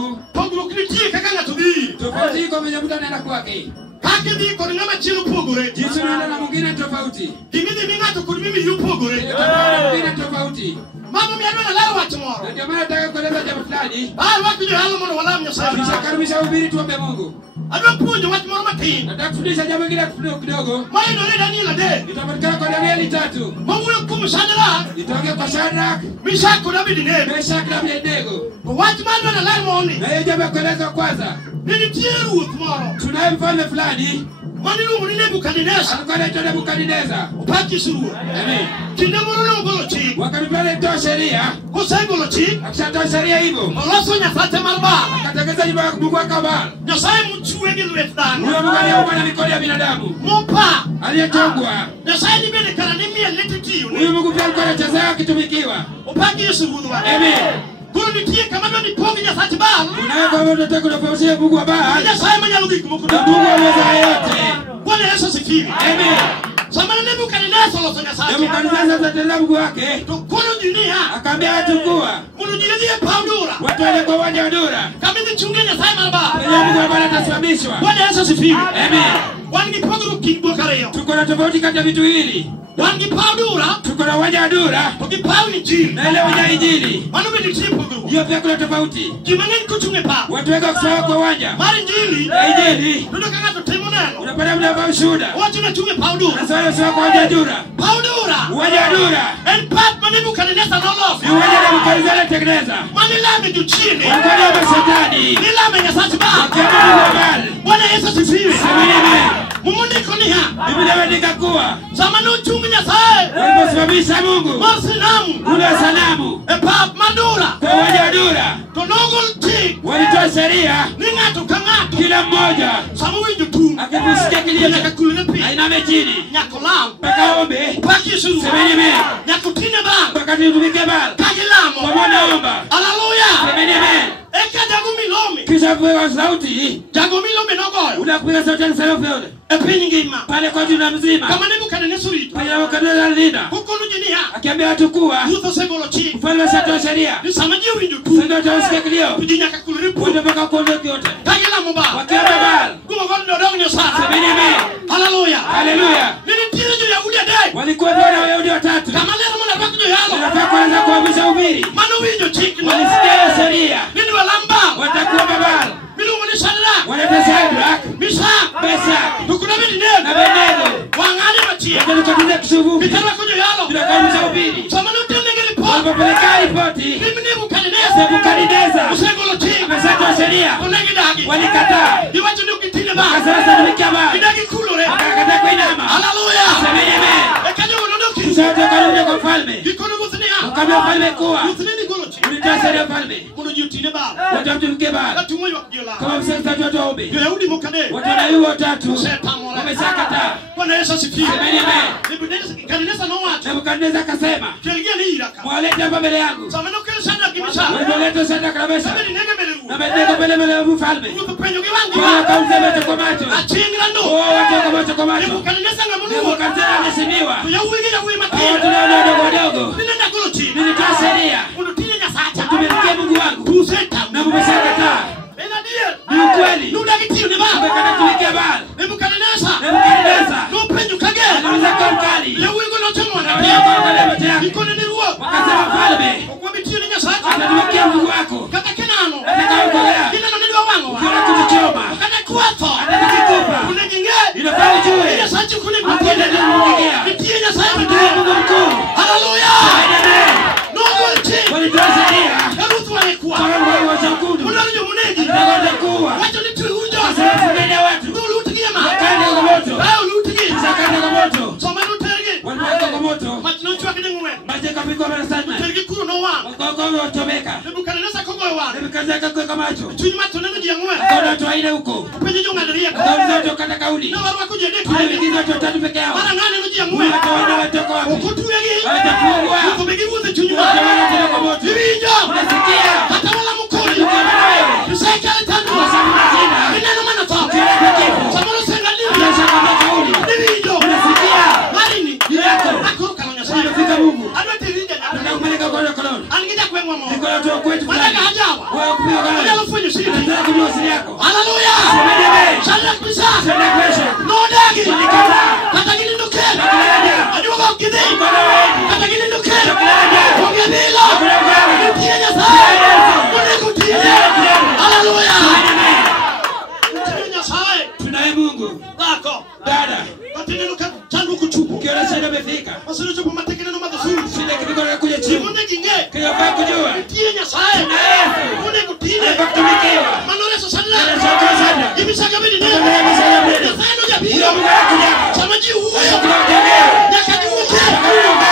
Mungu. Pogruok nitie kaka ng'ato dhi. Tofauti iko venye mtu anaenda kwake. Kaka dhi kod ng'ama chielo pogore. Jinsi unaenda na mwingine tofauti. Kimidhi mi ng'ato kod mimi yu pogore. Mwingine tofauti. Mama miadwa na lalo wach moro. Ndio maana nataka kueleza jambo fulani. Watu jo halo mondo walam Nyasaye. Tunakaribisha ubiri tuombe Mungu. Adwa puonjo wach moro matin. Nataka kufundisha jambo lingine kidogo. Mayudore Daniel adek. Itapatikana kwa Danieli 3. Mawuoyo kuom Shadrach. Itoke kwa Shadrach, Meshach kod Abednego. Meshach na Abednego. Wach madwa na lalo moni. Na hiyo jambo kueleza kwanza. Nitie ruoth moro. Tunaye mfalme fulani. Maniluongo ni Nebukadneza. Alikuwa anaitwa Nebukadneza. Opaki ruoth. Amen. Kinde moro nogolo chik. Wakati pale toa sheria. Kosegolo chik. Akishatoa sheria hivyo. Oloso nyasache mar Baal. Akatangaza nyumba ya Mungu wake Baal. Nyasaye mochwe gi lwet dhano. Huyo Mungu aliyeumba na mikono ya binadamu. Mopa. Aliyechongwa. Nyasaye ni bende kara ni miel ne titiyo. Huyo Mungu pia alikuwa anachezea akitumikiwa. Opaki Yesu ruoth wa. Amen. Koro nitie kama dwa ni pogi nyasache Baal. Unaye kwa tunataka kutofautisha Mungu wa Baal. Nyasaye manyalo gik moko Na Mungu aweza yote. Bwana Yesu asifiwe. Amen. Samana Nebukadneza oloso nyasache. Nebukadneza atatenda Mungu wake. To kono dunia. Akaambia watu kuwa. Mondo ji dhie paw Dura. Watu wale kwa uwanja wa Dura. Kama idhi chunge nyasaye mar Baal. Penye Mungu wa Baal atasimamishwa. Bwana Yesu asifiwe. Amen. Wan gi pogruok kind guok ariyo. Tuko na tofauti kati ya vitu hivi. Wan gi paw Dura. Tuko na uwanja wa Dura. To gi paw Injili. Na ile uwanja wa Injili. Mano bende nitie pogruok. Hiyo pia kuna tofauti. Ji mang'eny kochung' e paw. Watu wengi kusawa kwa uwanja. Mar Injili. Na Injili. Tudo ka ng'ato timo neno. Unapata mtu ambao ushuhuda. Wacho na chunge paw Dura. Na sasa usawa kwa uwanja wa Dura. Paw Dura. Uwanja wa Dura. En pat ma Nebukadneza noloso. Ni uwanja wa Nebukadneza anatengeneza. Mani lame jochiende. Walikuwa ni mashetani. Ni lame nyasache Baal. Wakiabudu Mungu wa Baal. Bwana Yesu asifiwe. Amen. Mumundiko ni ha. Biblia imeandika kuwa Sama nochung' Nyasaye. waliposimamisha Mungu Mar sinamu. ule sanamu E pap ma Dura. kwa uwanja wa Dura, To nogol chik. walitoa sheria Ni ng'ato ka ng'ato. kila mmoja Sama winjo tung. akikusikia kilio Nyaka cha kulne pi. ainame chini Nyaka lam. mpaka ombe Paki Yesu ruoth. semeni amen, Nyaka tine Baal. mpaka tutumike Baal Ka gilamo. kwa wanaomba Haleluya. semeni amen. Eka jago milome. Kisha kupiga sauti, Jago milome nogoyo. unakupiga sauti ya sauti E piny ngima. pale kwa dunia mzima, Kama Nebukadneza orito. pale Nebukadneza alinda Kokono ji ni ha. akiambia watu kuwa Ruoth osegolo chik. mfalme ashatoa sheria, Ni sama ji owinjo tung. sasa utasikia kilio To ji nyaka kulre pu. wote mpaka kuondoke yote Ka gilamo Baal. wakiomba Baal. Gumo godo ni odog Nyasaye. Semeni amen. Haleluya. Haleluya. Ni nitiere jo-Yahudi adek. Walikuwa bwana Wayahudi watatu. Kama lero mondo arwak jo-yalo. Wanafaa kwanza kuamsha ubiri. Mano winjo chikno. Walisikia hiyo sheria. Ni ni walam Baal. Watakuwa Baal. Miluongo ni Shadrach. Wanaita Shadrach, Meshach. Meshach To kod na Abednego. Abednego. Wang'ane machielo. Wakalikuwa kisuvu. Gitarwako jo-yalo. Tunakuamsha ubiri. Sama notendegi ripot. Walipopeleka ripoti, Ni Nebukadneza. Nebukadneza Osegolo chik. ameshatoa sheria. To ne gidagi. Walikataa. Giwacho ni ok gitine Baal. Sasa tumikia Baal. Gidagi kulore. Wakakataa kuinama. Haleluya. Semeni amen. Eka jogo nodoki. Kisha watu wakarudi kwa mfalme. Gikono ruoth ni ha. Wakaambia mfalme kuwa Ruoth ne ni golo chik. ulitoa sheria mfalme. Mondo ji otine Baal. Watu wamtumikie Baal. Katung'o ywak ji olal. Kama msekta watu waombe. Jo-Yahudi moko adek. Watu wanaiua watatu. Osetamore. Wameshakataa. Bwana Yesu asifiwe. Semeni amen. Nebukadneza nowacho. Nebukadneza akasema, Kelgia ni ira ka. mwalete hapa mbele yangu. Sama nokel Shadrach gi Meshach. Walipoleta Shadrach na Meshach, Abednego mbele na ruoth. Abednego mbele ya mfalme. Ruoth openjo gi wang' gi Bwana wang'. akauliza macho kwa macho. Aching'ra ndo. Watu wako macho kwa macho. Nebukadneza ng'ama noruoth. Nebukadneza anaheshimiwa. To yawuowi gi yawuowi Hao matindo. tunaona wadogo wadogo. Nine nyagolo chik. Nilitoa sheria. Mondo tine Nyasacha. Tumikie Mungu wangu. To usetamore. Na mmeshakataa. En adier. Ni ukweli. Nudagi tiyo ne Baal. Tumekana tumikia Baal. Nebukadneza. Nebukadneza Nopenjo kager. aliuliza kwa mkali. Yawuowi go nochomo Na wale ambao wale macho yake. Gikone ni ruoth. Wakasema mfalme, Ok wabi tiyo ne Nyasacha. atatumikia Mungu wako. Kata kinano. Atakaokolea. Kinano ni dwa wang'o wa. Ukiona kutuchoma. Kata kwatho. Atakikupa. Kune ging'e. Inafaa ujue. Nyasache kune Hakuna kumwongea. nitie Nyasaye Ndiye maduong'. Mungu mkuu. Haleluya. Amen. Nogol chik. Walitoa sheria. Ruoth walekwa. Kwa wale wachakudu. Molalo jomonegi. Tunataka kuwa. Wacho ni twe unjo. Sasa fungeni watu. Nolutgi ema. Wakande kwa moto. Bao lutgi. Sakande kwa moto. Sama notergi. Wanaweka kwa moto. Mach nochwakne ng'wen. Maji yakapigwa mara sana. Tergi kuro nowang'. Wakoko wachomeka. Nebukadneza kogoyo wang'e. Nebukadneza kwa macho. Chuny mach to neno ji ang'wen. Akaona watu waine huko. Openjo jong'ad rieko. Akauliza watu wakata kauli. Ne warwako ji adek. Tuliingiza watu watatu peke yao. Mara ng'ane no ji Huyu ang'wen. watu waine watoka wapi? Ok otwegi. Hawajafungwa. Ruoth obe giwuotho e chuny Watu wang'e. waine tena kwa moto. Iwinjo. Unasikia? Kata walamo kodi. Kama na wewe. Isekele tandu. Kwa sababu na jina. Ineno mana tho. Kila kwa kifo. Samoro sengalini. Kisha kama kauli. Iwinjo. Unasikia? Marini. Yako. Akoro kalo Nyasaye. Unafika Mungu. Adwa tiri Tunataka janyako. kupeleka kwa koloni. An gi jakweng'wa moro. Niko na watu wa kwetu Managa fulani. hajawa. Wao kupiga Unalofanya sisi. Nataka kujua siri yako. Haleluya. Amen. Sana kabisa. Sana kwesha. Nodagi. Nikata. Hata kilinduke. Nakulaja. Ajua ukidhi. Nakulaja. Hata kilinduke. Nakulaja. Ongezila. Nakulaja. Kutia Nyasaye. Kutia. Haleluya. Amen. Kutia Nyasaye. Tunaye Mungu. Dako. Dada. Katinduka chandu kuchupu. Ukiona shida imefika. Masuru chupu matekele no madhuru. Shida kimekona kuja chini. Munde kinge. Kaya faa kujua. Kutia Nyasaye. Munde kutia. Alifatumikiwa. Manore sasana. Anasaka sana. Imisaka bidi ne. Anasaka bidi. Nyasaye no jabiro. Mungu anakuja. Samaji huyo. Tunakutegemea. Nyakajuke.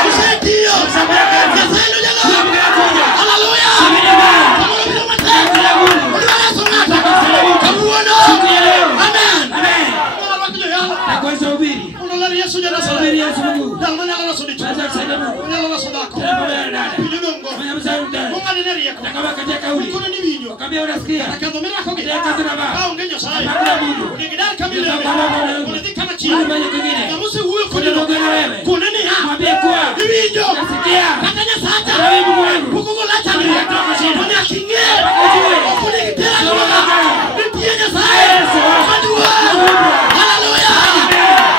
Kusaidio. Samaka. Nyasaye no jalo. Mungu anakuja. Haleluya. Amen. Samoro bilo mateka. Kila Mungu. Ulibaya sonata. Kamuono. Siku ya leo. Amen. Amen. Mwana wakile yala. Takuweza ubiri. Unolari Yesu jana sana. Ubiri Yesu Mungu. Dalmana la sodicho. Sasa kusaidia Mungu. Unyala la sodako. Tena pamoja na dada. Pilibongo. Mwenye mzao ndani. Munga neneri yako. Na kama katika kauli. Kuna ni vinyo. Wakambia unasikia. Akadhomera kogi. Leka tunaba. Hao ngenyo sahi. Hakuna Mungu. Unigidari kamile. Unadhika na chini. Mungu mwenye kwingine. Na musi huyo Kuna kuni Mungu na wewe. kuneni ha. Mwambie kuwa. Ni vinyo. Nasikia. Katanya sata. Na wewe Mungu wangu. Kukugo lacha ni. Unatoka shida. Kuna kinge. Ujue. Kunigidara Soma kuna. kama. Nipiye Nyasaye. Yesu. Madua. Haleluya.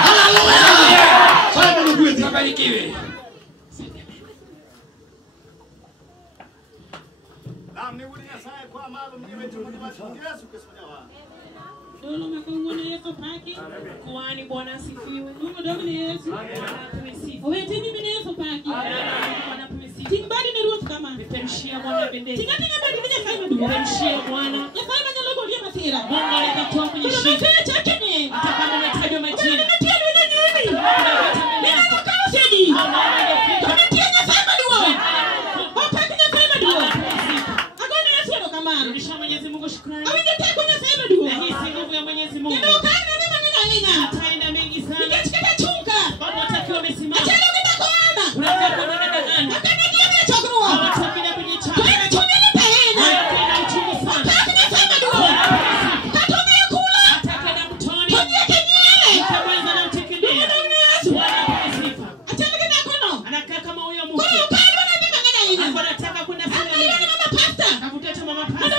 Haleluya. Sasa ndugu wetu. Kabarikiwe. Dolo makongone Yesu paki. Kuani Bwana asifiwe. Mungu dogo ni Yesu. Owetini mimi Yesu paki. Bwana tumesifu. Timbali ni ruth kama. Peperishia Bwana bendera. Tingatinga bali nije kama dunia. Peperishia Bwana. Yafanya nyalogo ndio masira. Mungu anatoa kwenye shida. Kuna chake ni. Atakama natajwa majina. Natia dunia nyingi. Mimi nakaa sidi. Tunatia nyasema duo. Wapaki nyasema duo. Agona Yesu ndo kama. Rudisha Mwenyezi Mungu shukrani. Awingetea kwenye sema duo. Na hii si nguvu ya Mwenyezi Mungu. Ndio kana nini maneno yenga. Ataenda mengi sana. Nikachikata chunga. Bado watakiwa wamesimama. Achana kitakoana. Unataka kuona nani? Akanigia na chokroa. Watakina kwenye chama. Wewe chunga ni tahena. Tena uchungu sana. Akani sema duo. Katomea kula. Atakana mtoni. Tumia kenyele. Utamweza na utekelea. Mungu Yesu. Sifa. Achana kitakono. Anakaa kama huyo Mungu. Kwa ukani wanapima ngana yenga. Anataka kuna sana. Anataka mama pasta. Akuteta mama pasta.